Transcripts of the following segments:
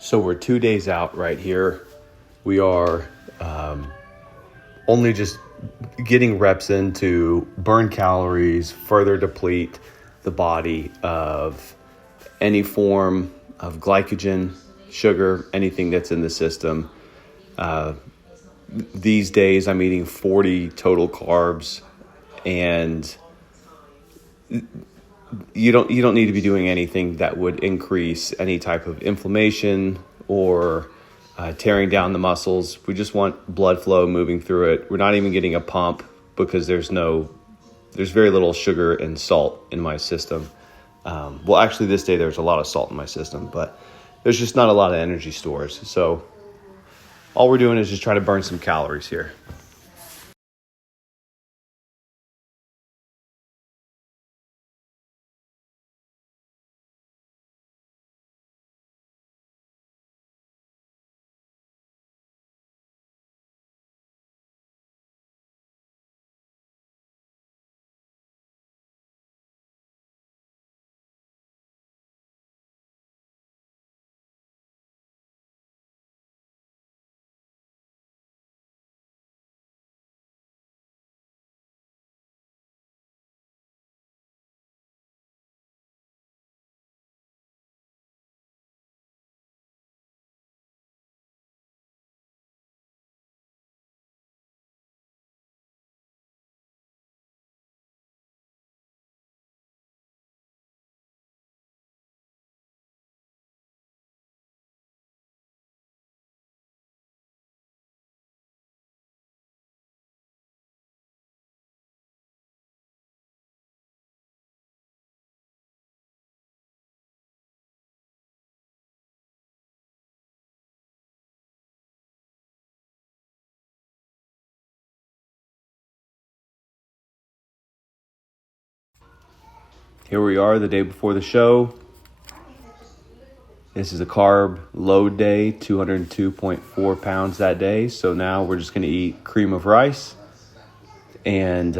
So we're 2 days out right here. We are only just getting reps in to burn calories, further deplete the body of any form of glycogen, sugar, anything that's in the system. These days I'm eating 40 total carbs, and you don't need to be doing anything that would increase any type of inflammation or tearing down the muscles. We just want blood flow moving through it. We're not even getting a pump because there's very little sugar and salt in my system. Well, actually this day there's a lot of salt in my system, but there's just not a lot of energy stores. So all we're doing is just trying to burn some calories here. Here we are the day before the show. This is a carb load day, 202.4 pounds that day. So now we're just going to eat cream of rice and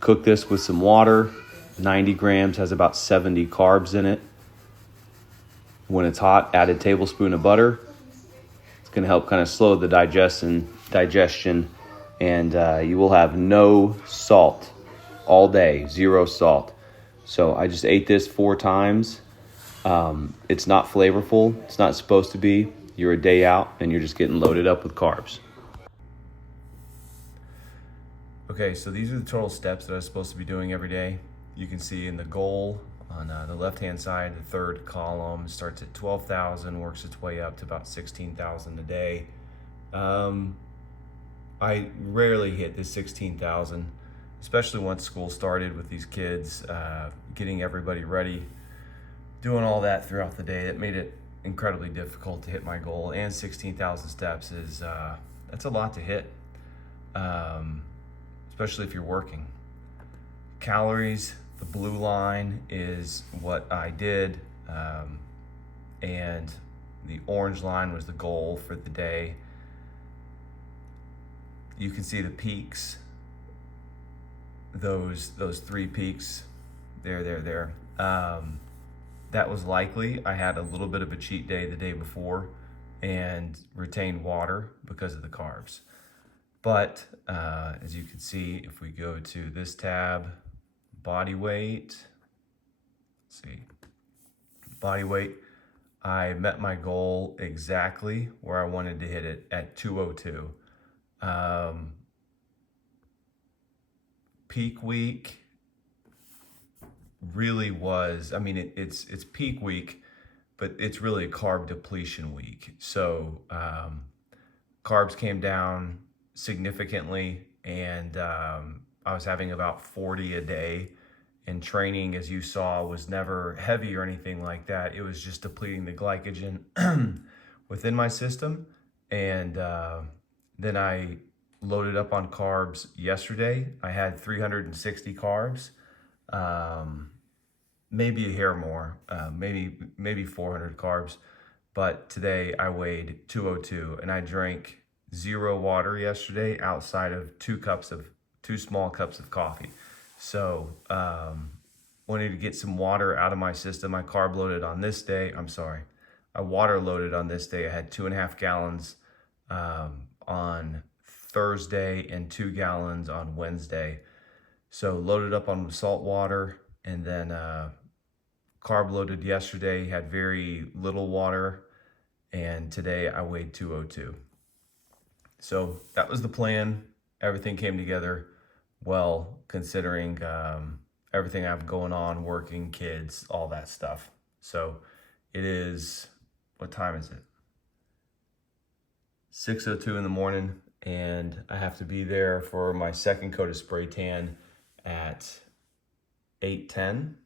cook this with some water. 90 grams, has about 70 carbs in it. When it's hot, add a tablespoon of butter. It's going to help kind of slow the digestion, and you will have no salt all day, 0 salt. So I just ate this 4 times. It's not flavorful. It's not supposed to be. You're a day out and you're just getting loaded up with carbs. Okay, so these are the total steps that I'm supposed to be doing every day. You can see in the goal on the left-hand side, the third column starts at 12,000, works its way up to about 16,000 a day. I rarely hit this 16,000, especially once school started with these kids, getting everybody ready, doing all that throughout the day. It made it incredibly difficult to hit my goal, and 16,000 steps is, that's a lot to hit, especially if you're working. Calories, the blue line is what I did, and the orange line was the goal for the day. You can see the peaks, those 3 peaks, there. That was likely. I had a little bit of a cheat day the day before and retained water because of the carbs. But as you can see, if we go to this tab, body weight, body weight, I met my goal exactly where I wanted to hit it at 202. Peak week really was, I mean, it's peak week, but it's really a carb depletion week. So carbs came down significantly, and I was having about 40 a day. And training, as you saw, was never heavy or anything like that. It was just depleting the glycogen within my system. And then I loaded up on carbs yesterday. I had 360 carbs, maybe a hair more, maybe 400 carbs. But today I weighed 202, and I drank 0 water yesterday outside of 2 small cups of coffee. So wanted to get some water out of my system. I carb loaded on this day. I water loaded on this day. I had 2.5 gallons on Thursday and 2 gallons on Wednesday. So loaded up on salt water, and then carb loaded yesterday, had very little water, and today I weighed 202. So that was the plan. Everything came together well, considering everything I have going on, working, kids, all that stuff. So it is, what time is it? 6:02 in the morning, and I have to be there for my second coat of spray tan at 8:10.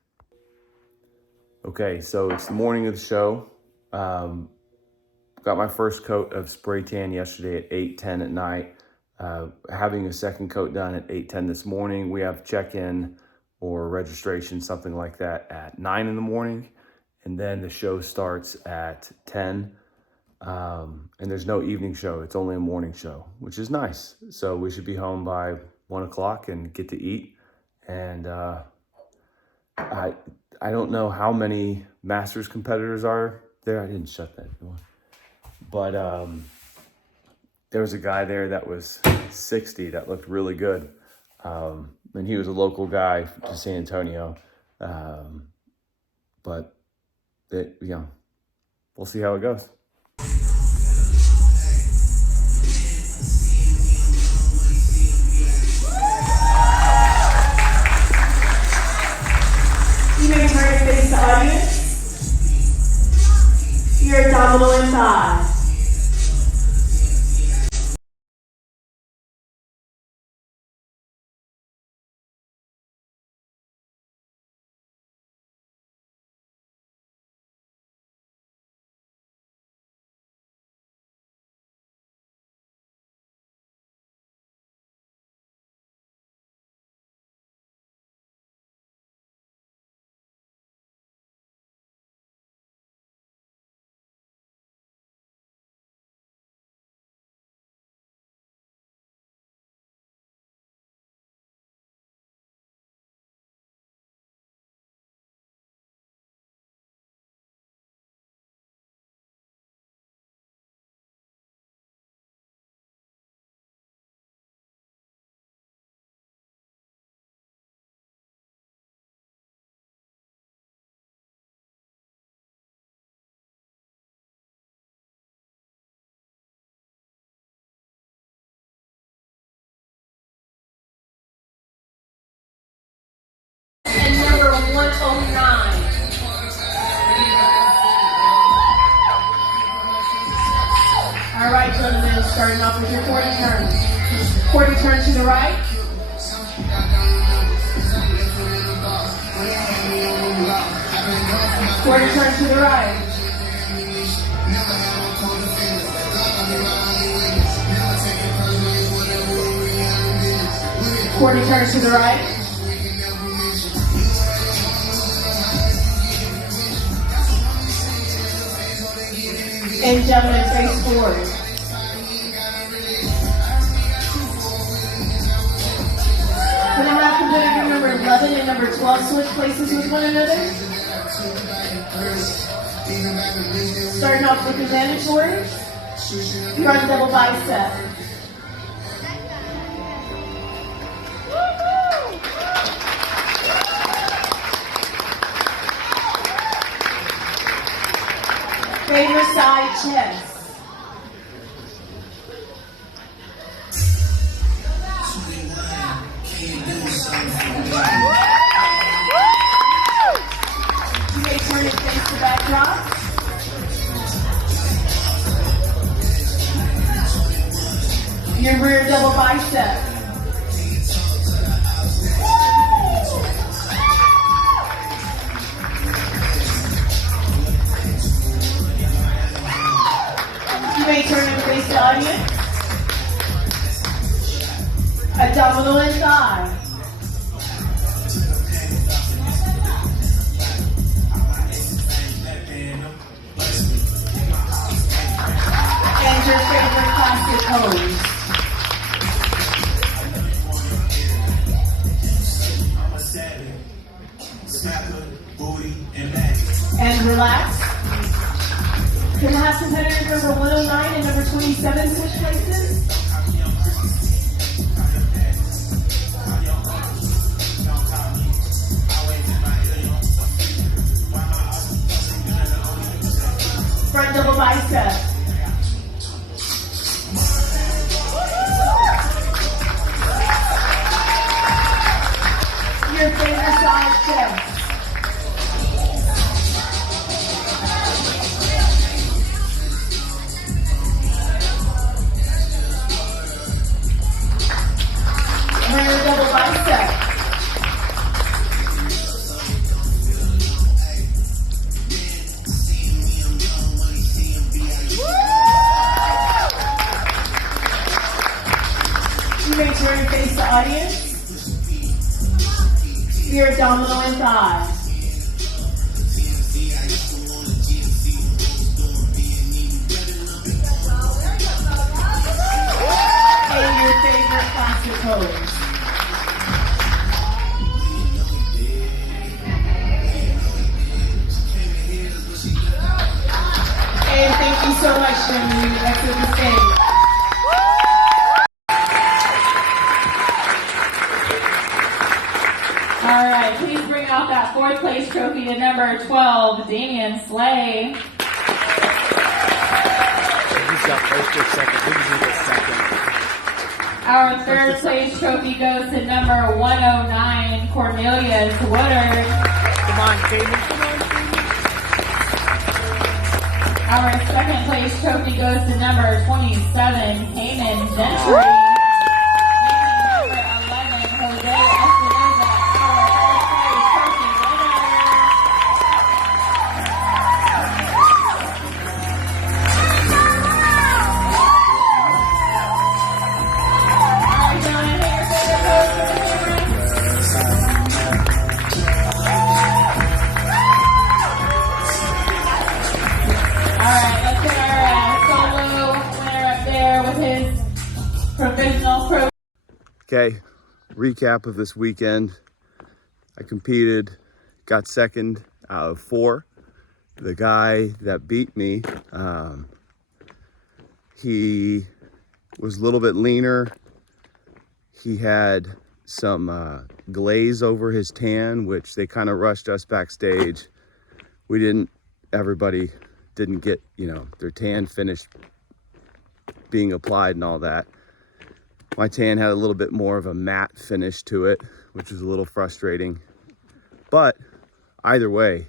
Okay, so it's the morning of the show. Got my first coat of spray tan yesterday at 8:10 at night. Having a second coat done at 8:10 this morning. We have check-in or registration, something like that, at 9 in the morning. And then the show starts at 10. And there's no evening show. It's only a morning show, which is nice. So we should be home by 1 o'clock and get to eat. And I don't know how many Masters competitors are there. I didn't shut that door. But there was a guy there that was 60 that looked really good. And he was a local guy to San Antonio. But we'll see how it goes. You may turn and face the audience. Your abdominal and thighs. And number 109. All right, gentlemen, starting off with your 40 turns. 40 turns to the right. 40 turns to the right. 40 turns to the right. And gentlemen, face forward. When I'm not completed, number 11 and number 12 switch places with one another. Starting off with the mandatory. Front double bicep. Favorite side chest. You may turn and face the backdrop. Your rear double bicep. You may turn and face the audience. Abdominal and thigh. And your favorite classic pose. And relax. Gonna have competitors number 109 and number 27 switch places. Front double bicep. Your favorite side chest. Rear double bicep. You make sure you face the audience. Your abdominal and thigh. And your favorite classic pose. And thank you so much, Jimmy. Exit the stage. All right, please bring out that fourth place trophy to number 12, Damian Slay. He's got first or second. Who does he get second? Our third place trophy goes to number 109, Cornelius Woodard. Come on, Damon. Come on, Damon. Our second place trophy goes to number 27, Heyman Gentry. Number 11, Jose Espinoza. Okay, recap of this weekend. I competed, got second out of 4. The guy that beat me, he was a little bit leaner. He had some glaze over his tan, which they kind of rushed us backstage. Everybody didn't get, their tan finished being applied and all that. My tan had a little bit more of a matte finish to it, which was a little frustrating. But either way,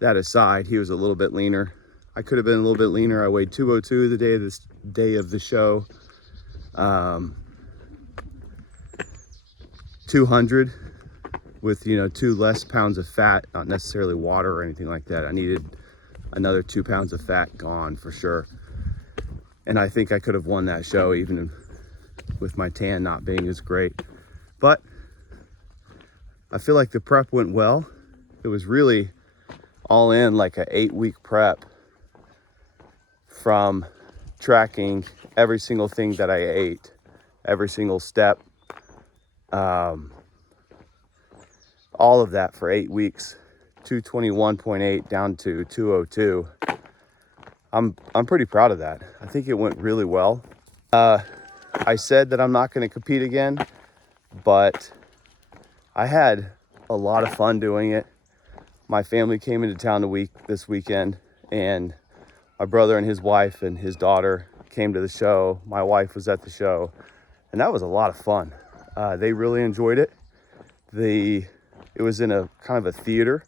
that aside, he was a little bit leaner. I could have been a little bit leaner. I weighed 202 the day of the show. 200 with 2 less pounds of fat, not necessarily water or anything like that. I needed another 2 pounds of fat gone for sure. And I think I could have won that show even with my tan not being as great. But I feel like the prep went well. It was really all in like an 8-week prep from tracking every single thing that I ate, every single step, all of that for 8 weeks, 221.8 down to 202. I'm pretty proud of that. I think it went really well. I said that I'm not going to compete again, but I had a lot of fun doing it. My family came into town this weekend, and my brother and his wife and his daughter came to the show. My wife was at the show, and that was a lot of fun. They really enjoyed it. It was in a kind of a theater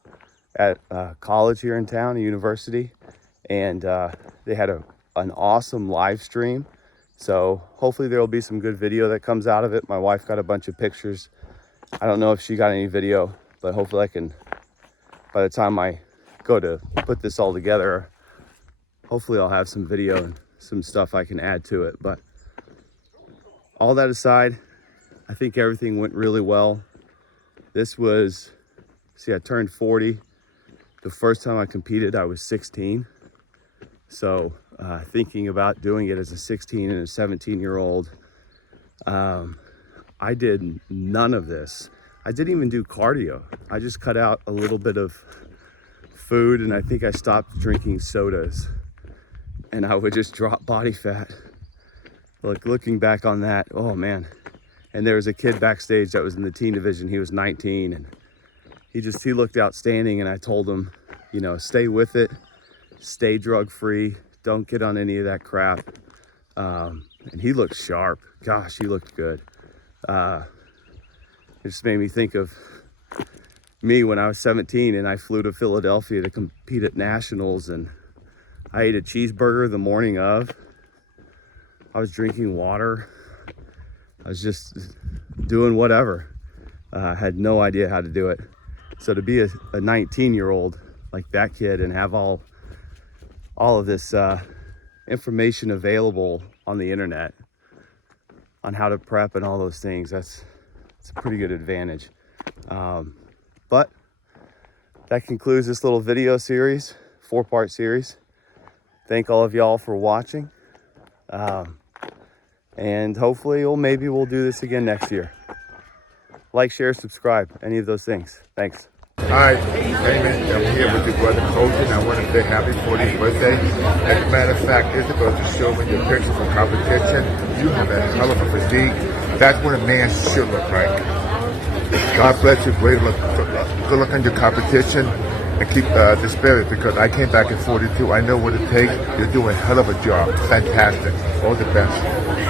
at a college here in town, a university, and they had an awesome live stream. So hopefully there will be some good video that comes out of it. My wife got a bunch of pictures. I don't know if she got any video, but hopefully I can, by the time I go to put this all together, hopefully I'll have some video and some stuff I can add to it. But all that aside, I think everything went really well. This was, I turned 40. The first time I competed, I was 16. So thinking about doing it as a 16 and a 17-year-old, I did none of this. I didn't even do cardio. I just cut out a little bit of food, and I think I stopped drinking sodas. and I would just drop body fat. Looking back on that, oh man. And there was a kid backstage that was in the teen division. He was 19, and he looked outstanding, and I told him, you know, stay with it, stay drug free, don't get on any of that crap. And he looked sharp. Gosh, he looked good. It just made me think of me when I was 17 and I flew to Philadelphia to compete at nationals, and I ate a cheeseburger the morning of. I was drinking water. I was just doing whatever. I had no idea how to do it. So to be a 19-year-old like that kid and have all of this information available on the internet on how to prep and all those things, it's a pretty good advantage. But that concludes this little video series, 4-part series. Thank all of y'all for watching. And hopefully, maybe we'll do this again next year. Like, share, subscribe, any of those things. Thanks. Hi, Damon. I'm here with your brother Colton. I want to say happy 40th birthday. As a matter of fact, Isabel just showed me your picture from competition. You have a hell of a physique. That's what a man should look like. God bless you. Great luck. Good luck on your competition. And keep the spirit, because I came back at 42. I know what it takes. You're doing a hell of a job. Fantastic. All the best.